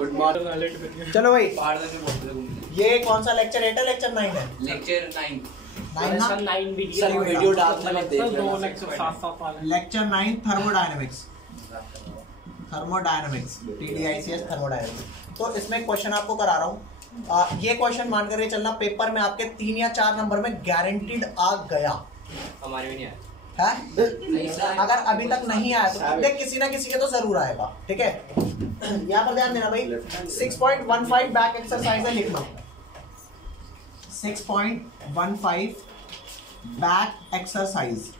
Good morning. चलो भाई, ये कौन सा लेक्चर 8 है, लेक्चर 9 है? लेक्चर 9 सर वीडियो डालते हैं, देख लेना। Lecture 9 thermodynamics, TDICS thermodynamics. तो इसमें क्वेश्चन आपको करा रहा हूँ। ये क्वेश्चन मान कर चलना पेपर में आपके 3 या 4 नंबर में गारंटीड आ गया। हमारे भी नहीं आया है? अगर अभी तक नहीं आया तो देख किसी ना किसी के तो जरूर आएगा। ठीक है, यहाँ पर ध्यान देना भाई। 6.15 बैक एक्सरसाइज है, लिखना 6.15 बैक एक्सरसाइज।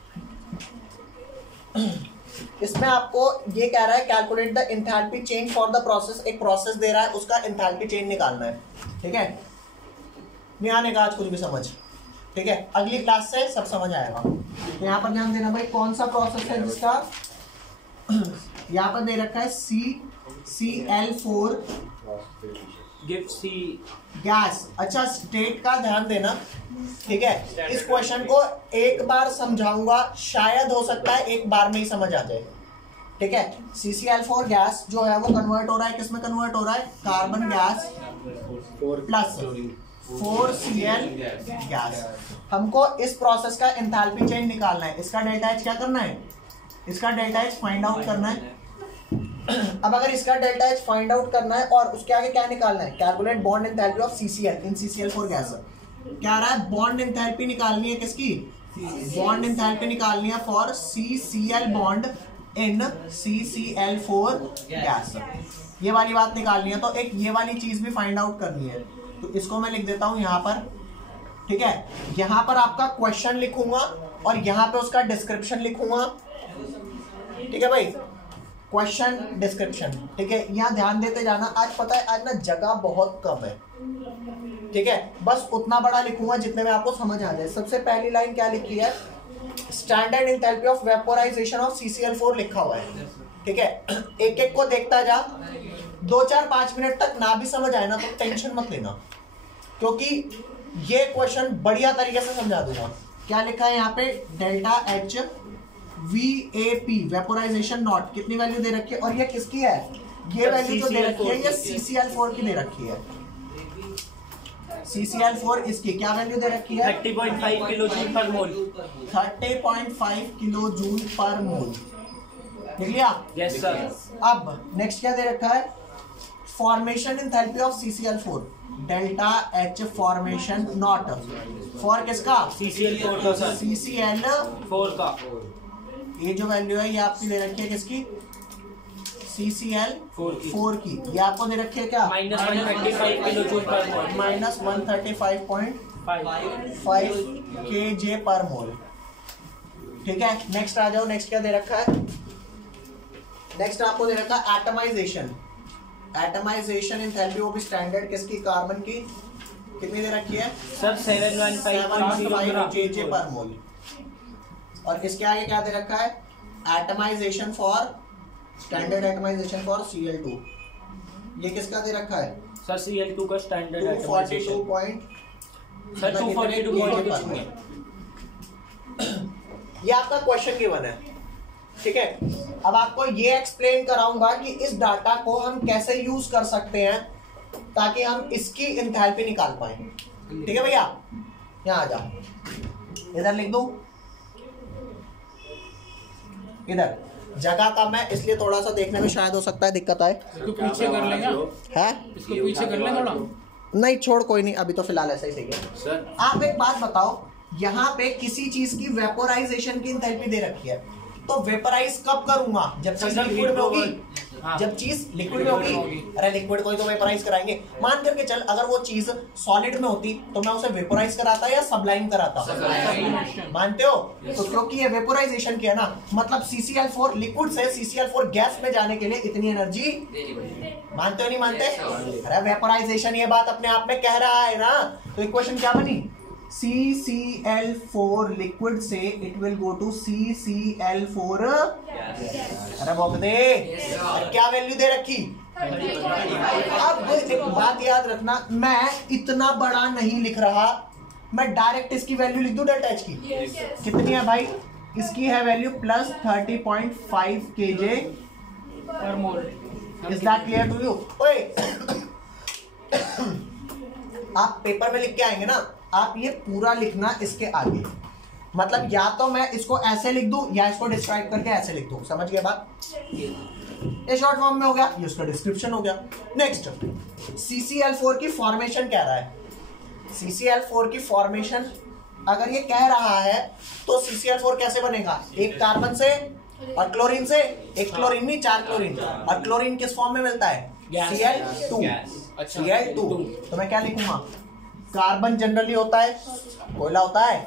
इसमें आपको ये कह रहा है calculate the enthalpy change for the process. एक प्रोसेस दे रहा है, उसका एंथैल्पी चेंज निकालना है। ठीक है, नहीं आने का आज कुछ भी समझ। ठीक है, अगली क्लास से सब समझ आएगा। तो यहाँ पर ध्यान देना भाई, कौन सा प्रोसेस है जिसका यहाँ पर दे रखा है CCl4 गिव सी गैस। अच्छा, स्टेट का ध्यान देना। ठीक है, इस क्वेश्चन को एक बार समझाऊंगा, शायद हो सकता है एक बार में ही समझ आ जाए। ठीक है, CCl4 गैस जो है वो कन्वर्ट हो रहा है, किस में कन्वर्ट हो रहा है? Carbon gas plus 4Cl gas. हमको इस प्रोसेस का एंथैल्पी चेंज निकालना है। इसका डेल्टा एच क्या करना है? इसका डेल्टा एच फाइंड आउट करना है। अब अगर इसका डेल्टा एच फाइंड आउट करना है और उसके आगे क्या निकालना है? Calculate bond enthalpy of CCl in CCl4 gas. क्या रहा है? बॉन्ड एंथैल्पी निकालनी है किसकी? बॉन्ड एंथैल्पी निकालनी है for CCl bond in CCl4 gas. ये वाली बात निकालनी है, तो एक ये वाली चीज भी फाइंड आउट करनी है। तो इसको मैं लिख देता हूं यहां पर। ठीक है, यहां पर आपका क्वेश्चन लिखूंगा और यहां पे उसका डिस्क्रिप्शन लिखूंगा। ठीक है भाई, क्वेश्चन डिस्क्रिप्शन। ठीक है, यहाँ ध्यान देते जाना। आज पता है, आज ना जगह बहुत कम है। ठीक है, बस उतना बड़ा लिखूंगा जितने में आपको समझ आ जाए। सबसे पहली लाइन क्या लिखी है? Standard enthalpy of vaporisation of CCl4 लिखा हुआ है। ठीक है, एक एक को देखता जा। 2, 4, 5 मिनट तक ना भी समझ आए ना तो टेंशन मत लेना, क्योंकि ये क्वेश्चन बढ़िया तरीके से समझा दूंगा। क्या लिखा है यहाँ पे? Delta H VAP vaporisation not कितनी वैल्यू दे रखी है, और ये किसकी है? ये वैल्यू जो दे रखी है ये CCl4 की दे रखी है। CCl4 इसकी क्या वैल्यू दे रखी है? 30.5 किलो जूल पर मोल। 30.5 किलो जूल पर मोल। लिख लिया? Yes sir. अब नेक्स्ट क्या दे रखा है? Formation enthalpy of CCl4 delta H formation not for किसका? CCl4 का सर। CCl4 का ये जो वैल्यू है ये आपकी दे रखी है किसकी? CCl4 की। ये आपको दे रखी है क्या? -135 किलो जूल पर मोल। -135.5 kJ पर मोल। ठीक है, नेक्स्ट आ जाओ। नेक्स्ट क्या दे रखा है? नेक्स्ट आपको दे रखा है एटमाइजेशन। एटमाइजेशन एंथैल्पी वो भी स्टैंडर्ड किसकी? कार्बन की। कितनी दे रखी है? सर 715 kJ पर मोल। और इसके आगे क्या दे रखा है? Atomization for standard atomization for Cl2। ये किसका दे रखा है? सर Cl2 का स्टैंडर्ड एटमाइजेशन 242.2 ये आपका क्वेश्चन गिवन है। ठीक है, अब आपको ये एक्सप्लेन कराऊंगा कि इस डाटा को हम कैसे यूज कर सकते हैं ताकि हम इसकी एंथैल्पी निकाल पाए। ठीक है भैया, यहाँ आ जा, इधर लिख दो। इधर जगह कम है इसलिए थोड़ा सा देखने में शायद हो सकता है दिक्कत आए। इसको पीछे कर लेंगे। है? इसको पीछे कर लें थोड़ा। नहीं छोड़, कोई नहीं, अभी तो फिलहाल ऐसा ही सही है। सर आप एक बात बताओ, यहाँ पे किसी चीज की वेपोराइजेशन की एंथैल्पी दे रखी है, तो वेपोराइज कब करूंगा? जब चीज लिक्विड में होगी। जब चीज लिक्विड में होगी। अरे लिक्विड को ही तो वेपोराइज कराएंगे। मान करके चल, अगर वो चीज सॉलिड में होती तो मैं उसे वेपोराइज कराता या सब्लाइम कराता? मानते हो? तो क्योंकि ये वेपोराइजेशन किया ना, मतलब CCl4 लिक्विड से CCl4 गैस में जाने के लिए इतनी एनर्जी। मानते हो नहीं मानते? अरे वेपोराइजेशन ये बात अपने आप में कह रहा है ना। तो इक्वेशन क्या बनी? CCl4 लिक्विड से it will go to CCl4। अरे बोल दे, क्या वैल्यू दे रखी? अब एक बात याद रखना, मैं इतना बड़ा नहीं लिख रहा, मैं डायरेक्ट इसकी वैल्यू लिख दूं डेल्टा एच की। कितनी है भाई? इसकी है value +30.5 kJ per mole is that clear to you? ओए आप पेपर में लिख के आएंगे ना, आप ये पूरा लिखना इसके आगे, मतलब या तो मैं इसको ऐसे लिख दूं या इसको डिस्क्राइब करके ऐसे लिख दूं, समझ गए बात? ये शॉर्ट फॉर्म में हो गया, ये उसका डिस्क्रिप्शन हो गया। नेक्स्ट CCl4 की फॉर्मेशन कह रहा है। CCl4 की फॉर्मेशन अगर ये कह रहा है तो CCl4 कैसे बनेगा? एक कार्बन से और क्लोरीन से, एक क्लोरीन नहीं 4 क्लोरीन, और क्लोरीन किस फॉर्म में मिलता है? Cl2। Cl2 तो मैं क्या लिखूंगा? कार्बन जनरली होता है, कोयला होता है,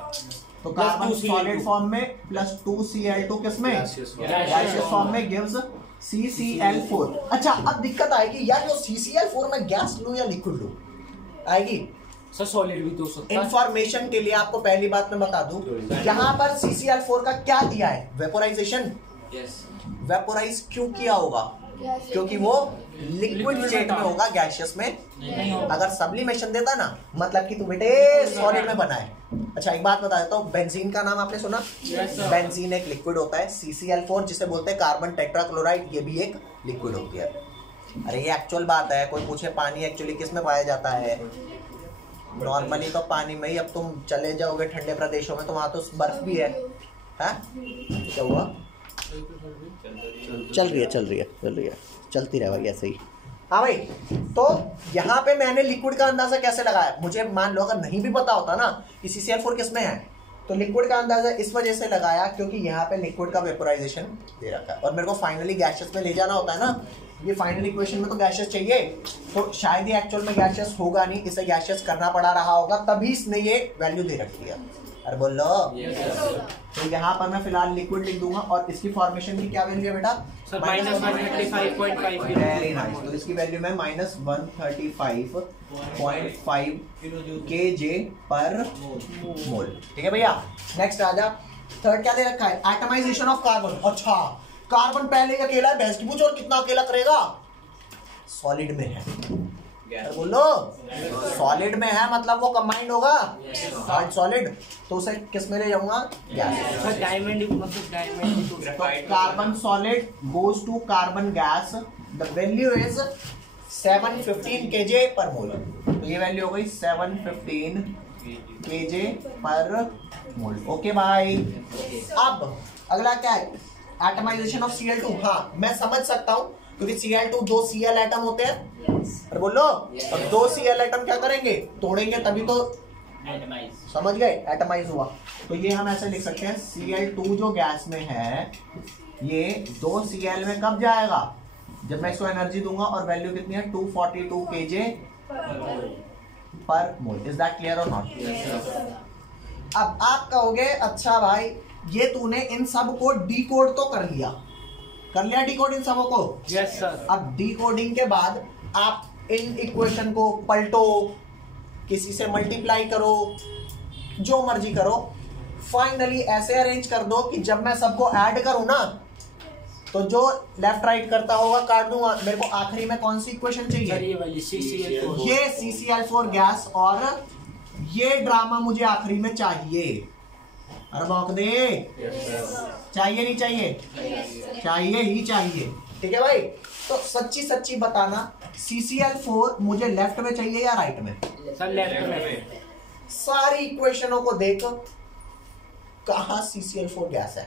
तो कार्बन सॉलिड फॉर्म में प्लस 2Cl2 किसमें? गैसियस फॉर्म में गिव्स CCl4। अच्छा अब दिक्कत आएगी यार, जो CCl4 में गैस लूं या लिक्विड लूं, आएगी सर सॉलिड भी तो सकता है। इंफॉर्मेशन के लिए आपको पहली बात मैं बता दूं, यहाँ पर CCl4 का क्या दिया है? वेपोराइजेशन। वेपोराइज क्यों किया होगा? क्योंकि वो लिक्विड स्टेट में होगा, गैसियस में अगर सब्लिमेशन देता ना, मतलब कि तू बेटे सॉलिड में बना है। अच्छा एक बात बता देता हूँ, बेंजीन का नाम आपने सुना? बेंजीन एक लिक्विड होता है। CCl4 जिसे बोलते हैं कार्बन टेट्राक्लोराइड, ये भी एक लिक्विड होती है। अरे ये एक्चुअल बात है, कोई पूछे पानी एक्चुअली किस में पाया जाता है? नॉर्मली तो पानी में ही। अब तुम चले जाओगे ठंडे प्रदेशों में तो वहां तो बर्फ भी है। क्या हुआ? चल रही है, चलती रहे भाई ऐसे ही। हाँ भाई, तो यहाँ पे मैंने लिक्विड का अंदाजा कैसे लगाया? मुझे मान लो अगर नहीं भी पता होता ना कि CCl4 किसमें है, तो लिक्विड का अंदाजा इस वजह से लगाया क्योंकि यहाँ पे लिक्विड का वेपोराइजेशन दे रखा है और मेरे को फाइनली गैसियस में ले जाना होता है ना। ये फाइनल इक्वेशन में तो गैसियस चाहिए, तो शायद ये एक्चुअल में गैसियस होगा नहीं, इसे गैसियस करना पड़ा रहा होगा, तभी इसने ये वैल्यू दे रखी है। अरे बोल लो। तो यहाँ पर मैं फिलहाल लिक्विड लिख दूंगा और इसकी फॉर्मेशन की क्या वैल्यू है बेटा? -135.5। Very nice. तो इसकी वैल्यू में -135.5 kJ पर मोल। ठीक है भैया, नेक्स्ट आ जा। थर्ड क्या दे रखा है? Atomization of carbon. अच्छा कार्बन पहले अकेला है, भैंस की पूछ, और कितना अकेला करेगा? सॉलिड में है। बोलो सॉलिड में है मतलब वो कंबाइंड होगा हार्ड सॉलिड, तो उसे किस में ले जाऊंगा? Gas. Diamond carbon solid goes to carbon gas, the value is 715 kJ per मोल। तो ये वैल्यू हो गई 715 kJ पर मोल। ओके भाई, अब अगला क्या है? Atomization of Cl2। हाँ मैं समझ सकता हूँ क्योंकि Cl2 दो Cl एटम होते हैं। अरे बोलो, अब दो Cl एटम क्या करेंगे? तोड़ेंगे तभी तो, समझ गए? एटमाइज हुआ। तो ये हम ऐसे लिख सकते हैं, Cl2 जो गैस में है ये दो Cl में कब जाएगा? जब मैं इसको एनर्जी दूंगा, और वैल्यू कितनी है? 242 kJ per mole. Is that clear और नॉट? अब आप कहोगे अच्छा भाई ये तूने इन सब को डीकोड तो कर लिया डीकोड इन सबों को? Yes sir. अब डीकोडिंग के बाद आप इन इक्वेशन को पलटो, किसी से मल्टीप्लाई करो, जो मर्जी करो, फाइनली ऐसे अरेंज कर दो कि जब मैं सबको ऐड करूं ना तो जो लेफ्ट राइट करता होगा काट दूंगा। मेरे को आखिरी में कौन सी इक्वेशन चाहिए? ये वाली CCl4। ये CCl4 गैस, और ये ड्रामा मुझे आखिरी में चाहिए। अरे भौंक दे। चाहिए नहीं चाहिए? चाहिए ही चाहिए। ठीक है भाई, तो सच्ची सच्ची बताना CCl4 मुझे लेफ्ट में चाहिए या राइट में? सर लेफ्ट में। सारी इक्वेशनों को देख, कहाँ CCl4 गैस है?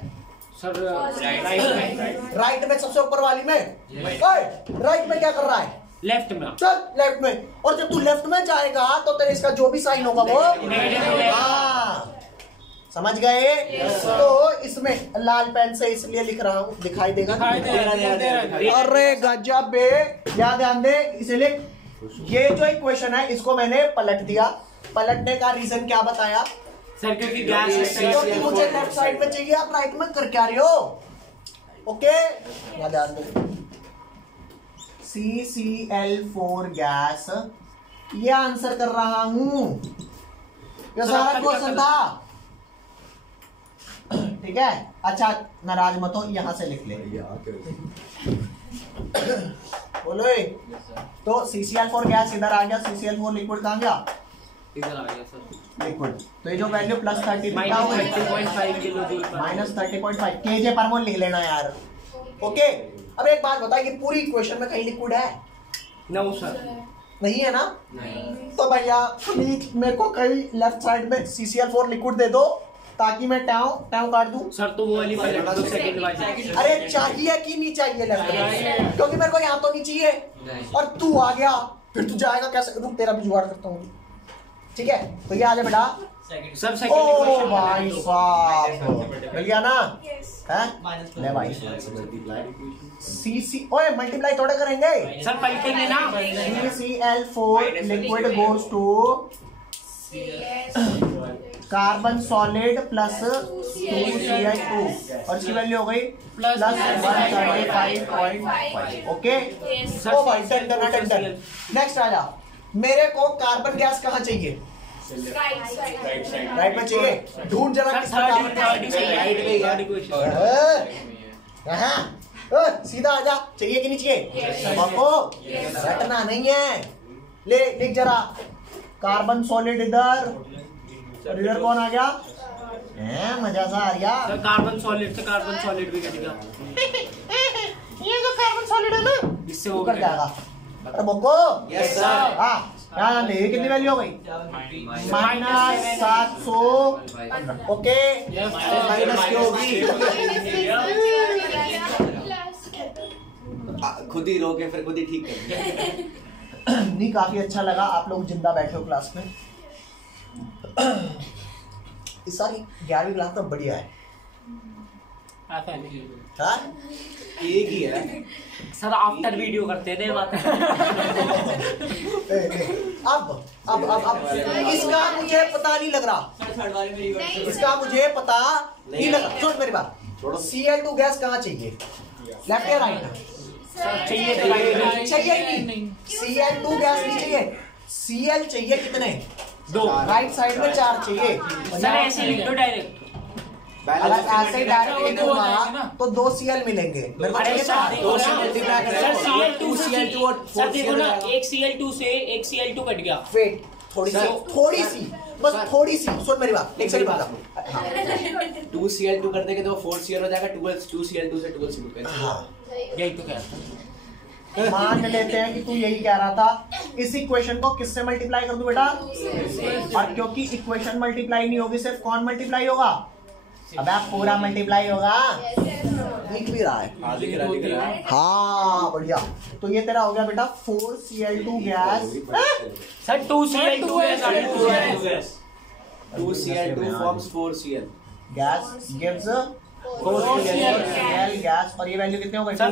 सर राइट में। राइट में सबसे ऊपर वाली में। राइट में क्या कर रहा है? लेफ्ट में। चल लेफ्ट में। और जब तू लेफ्ट में जाएगा तो तेरे इसका जो भी साइन होगा वो हाँ, समझ गए? तो इसमें लाल पेन से इसलिए लिख रहा हूँ, दिखाई देगा? अरे गजब बे, क्या ध्यान दे, इसलिए ये जो इक्वेशन है इसको मैंने पलट दिया। पलटने का रीजन क्या बताया? सर क्योंकि गैस मुझे लेफ्ट साइड में चाहिए, आप राइट में कर क्या रहे हो? ओके, ध्यान दो। CCl4 गैस, ये आंसर कर रहा हूं, ये सारा क्वेश्चन था। ठीक है, अच्छा नाराज मत हो, यहां से लिख ले। बोलो तो CCl4 गैस इधर आ गया, CCl4 लिक्विड कहां गया? इधर आ गया सर लिक्विड। तो ये जो वैल्यू +30 -30.5 किलो जूल पर -30.5 kJ पर मोल लिख लेना यार। ओके, अब एक बात बता, ये पूरी इक्वेशन में कहीं लिक्विड है? नो सर, नहीं है ना? नहीं। तो भैया प्लीज मेरे को कहीं लेफ्ट साइड में CCl4 लिक्विड दे दो ताकि मैं टाउ काट दूं। सर तो वो वाली पहले दो सेकंड वाली। अरे चाहिए कि नहीं चाहिए लेफ्ट में? क्योंकि मेरे को यहाँ तो नहीं चाहिए नहीं। और तू आ गया, फिर तू जाएगा कैसे? रुक तेरा भी जुगाड़ करता हूँ, ठीक है? तो ये आ जा बेटा। सर ओ सेकंड भाई साहब, मिल गया ना? है ले भाई। CC ओए मल्टीप्लाई थोड़े करेंगे। सर पलटेंगे ना। CCl4 liquid goes to carbon solid plus 2Cl2 और इसकी वैल्यू हो गई प्लस 135.5। ओके ओ भाई डन। नेक्स्ट आ जा। मेरे को कार्बन गैस कहाँ चाहिए? राइट में चाहिए। ढूंढ जरा किसका कार्बन गैस। सीधा आ जा। चाहिए कि नहीं चाहिए? बापो रटना नहीं है। ले लिख जरा, कार्बन सॉलिड इधर और इधर कौन आ गया? मजा सा आ गया। सर कार्बन सॉलिड से कार्बन सॉलिड भी कटेगा। ये जो कार्बन सॉलिड है ना, इससे वो कट जाएगा। अरे बोको यस सर। हाँ यहाँ ये कितनी वैल्यू हो गई? -700। ओके माइनस की होगी। खुद ही रोके फिर खुद ही ठीक कर। नहीं काफी अच्छा लगा, आप लोग जिंदा बैठे हो क्लास में। इस सारी 11वीं क्लास में बढ़िया है। हाँ? एक ही है सर आफ्टर वीडियो करते हैं बात। अब इसका मुझे पता नहीं लग रहा। इसका मुझे पता नहीं लग रहा। सुन मेरी बात, Cl2 गैस कहाँ चाहिए? लेफ्ट या राइट? चाहिए ही नहीं। Cl2 गैस नहीं चाहिए। Cl चाहिए कितने? 2। राइट साइड में 4 चाहिए। सर ऐसे लिख दो डायरेक्ट। अगर ऐसे डायरेक्ट लिखूंगा तो 2 Cl मिलेंगे। मेरे को चाहिए था 2 से मल्टीप्लाई करें। Cl2 Cl2 और 4 सर देखो ना, Cl। एक Cl2 से एक Cl2 कट गया। वेट थोड़ी सी बस थोड़ी सी सुन मेरी बात। एक सेकंड बता। 2 Cl2 कर देंगे तो 4 Cl हो जाएगा। 2 Cl2 से 12 Cl। हाँ यही तो कह रहा था। मान लेते हैं कि तू यही कह रहा था। इस इक्वेशन को किससे मल्टीप्लाई कर दूं बेटा? और क्योंकि इक्वेशन मल्टीप्लाई नहीं होगी, सिर्फ कौन मल्टीप्लाई होगा? अब आप पूरा मल्टीप्लाई होगा। दिख भी रहा है। दिख रहा है। हाँ बढ़िया। तो ये तेरा हो गया बेटा 4Cl2 gas. Sir 2Cl2 gas. 2 Cl2 forms 4 Cl। Gas gives 4Cl gas. और ये वैल्यू कितनी हो गई? सर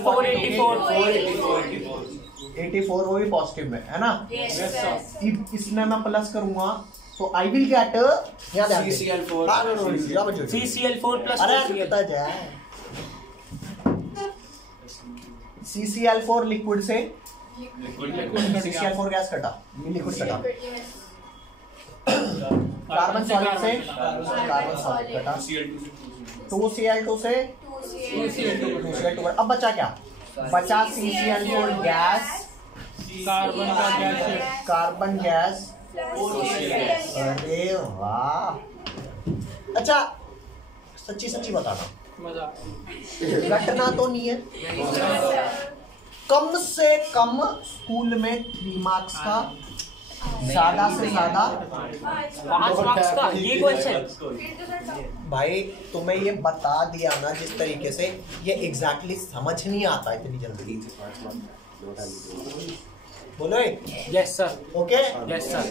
84 वो भी पॉजिटिव में है ना? इसमें मैं प्लस करूंगा तो I will get CCl4 CCl4 plus अरे पता जाए CCl4 लिक्विड से CCl4 गैस कटा, लिक्विड कटा। कार्बन सॉलिड से कार्बन सॉलिड कटा। 2Cl2 से 2Cl2। अब बचा क्या? बचा CCl4 गैस, कार्बन गैस। अरे वाह। अच्छा सच्ची बताना, रटना तो नहीं है? कम से कम स्कूल में 3 मार्क्स का, ज्यादा से ज्यादा 5 मार्क्स का ये क्वेश्चन। भाई तुम्हें ये बता दिया ना जिस तरीके से, ये एग्जैक्टली समझ नहीं आता इतनी जल्दी। बोलो yes sir. Okay yes sir.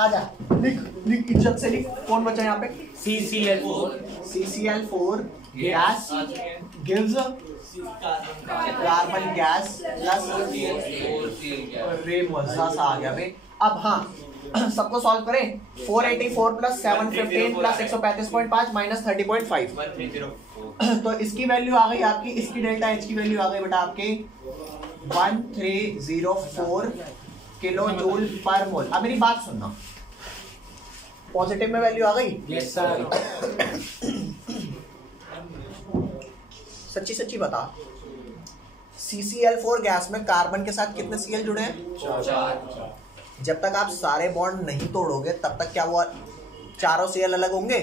आजा लिख इज्जत से लिख। कौन बचा यहाँ पे? CCl4 gas gives carbon gas plus. अरे मजा सा आ गया भाई। अब हाँ सबको सॉल्व करें। 484 प्लस 715 प्लस 135.5 माइनस 30.5। तो इसकी वैल्यू आ गई आपकी, इसकी डेल्टा एच की वैल्यू आ गई बेटा आपके 1304 किलो जूल पर मोल। अब मेरी बात सुनना, पॉजिटिव में वैल्यू आ गई? Yes sir. सच्ची बता, CCl4 गैस में कार्बन के साथ कितने Cl जुड़े हैं? 4। जब तक आप सारे बॉन्ड नहीं तोड़ोगे तब तक क्या वो चारों Cl अलग होंगे?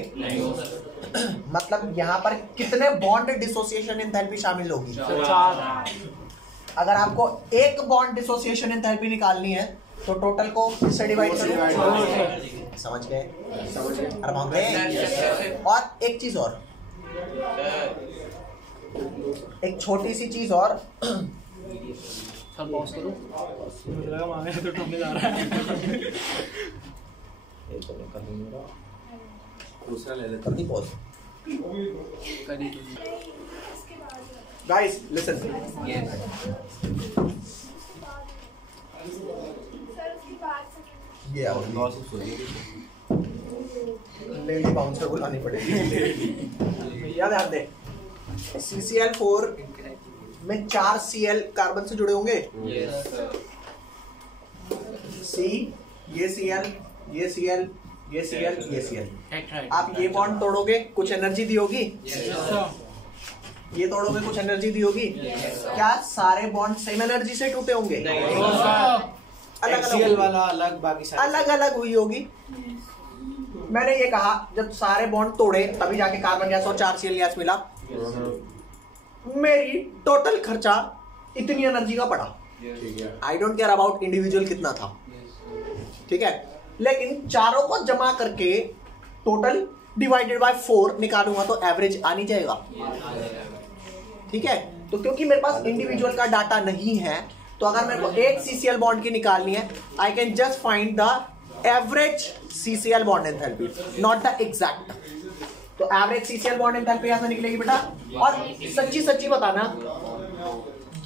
मतलब यहाँ पर कितने बॉन्ड डिसोसिएशन एंथैल्पी शामिल होगी? 4। अगर आपको एक बॉन्ड डिसोसिएशन एंथैल्पी निकालनी है तो टोटल को किससे डिवाइड करो? समझ गए? अरे भाग गए। और एक चीज और, एक छोटी सी चीज और, सर पॉज करो। मुझे लगा मांगे तो टूटने जा रहा है। दूसरा ले लेते कर दी पॉज। करी गाइस लिसन, ये आओ, लेडी बाउंसर बुलानी पड़ेगी। याद ध्यान दे, CCl4 में 4 Cl कार्बन से जुड़े होंगे। C, ये Cl, ये Cl, ये Cl, ये Cl। आप ये बॉन्ड तोड़ोगे, कुछ एनर्जी दी होगी। ये तोड़ोगे, कुछ एनर्जी दी होगी। क्या सारे बॉन्ड सेम एनर्जी से टूटे होंगे? अलग अलग वाला अलग, बाकी सारे अलग अलग हुई होगी। मैंने ये कहा जब सारे बॉन्ड तोड़े तभी जाके कार्बन गैस और 4 Cl गैस मिला। मेरी टोटल खर्चा इतनी एनर्जी का पड़ा। I don't care about individual कितना था, ठीक है, लेकिन चारों को जमा करके टोटल डिवाइडेड बाय 4 निकालूंगा तो एवरेज आ नहीं जाएगा, ठीक है। तो क्योंकि मेरे पास इंडिविजुअल का डाटा नहीं है, तो अगर मेरे को एक CCl बॉन्ड की निकालनी है, I can just find the average CCl bond enthalpy, not the exact. तो एवरेज CCl बॉन्ड एंथैल्पी यहां से निकलेगी बेटा। और सच्ची सच्ची बताना,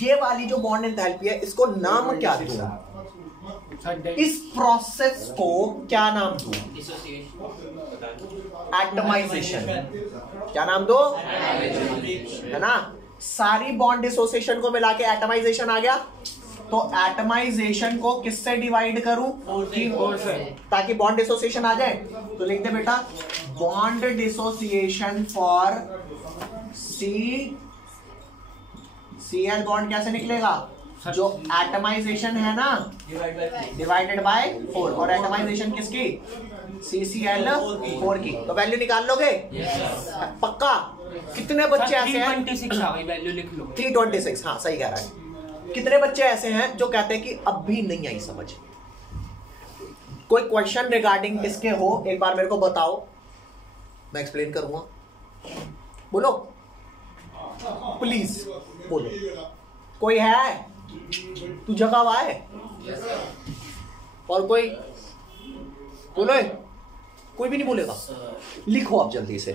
ये वाली जो बॉन्ड एंथैल्पी है इसको नाम क्या दूं? इस प्रोसेस को क्या नाम दूं? एटमाइजेशन। क्या नाम दो? है ना। सारी बॉन्ड डिसोसिएशन को मिला के एटमाइजेशन आ गया। तो एटमाइजेशन को किससे डिवाइड करूं? 4 से, ताकि बॉन्ड डिसोसिएशन आ जाए। तो लिख दे बेटा, bond dissociation for CL bond कैसे निकलेगा? जो एटमाइजेशन है ना, डिवाइडेड बाय 4, और एटमाइजेशन किसकी? CCl4 की। तो वैल्यू निकाल लोगे? पक्का? कितने बच्चे ऐसे हैं? 326 आ गई, वैल्यू लिख लो। 326, हाँ सही कह रहा है। कितने बच्चे ऐसे हैं जो कहते हैं कि अब भी नहीं आई समझ? कोई क्वेश्चन रिगार्डिंग इसके हो, एक बार मेरे को बताओ, मैं एक्सप्लेन करूंगा। बोलो प्लीज, बोलो। कोई है? तू जगा हुआ है? और कोई? बोलो। कोई भी नहीं बोलेगा? लिखो आप जल्दी से।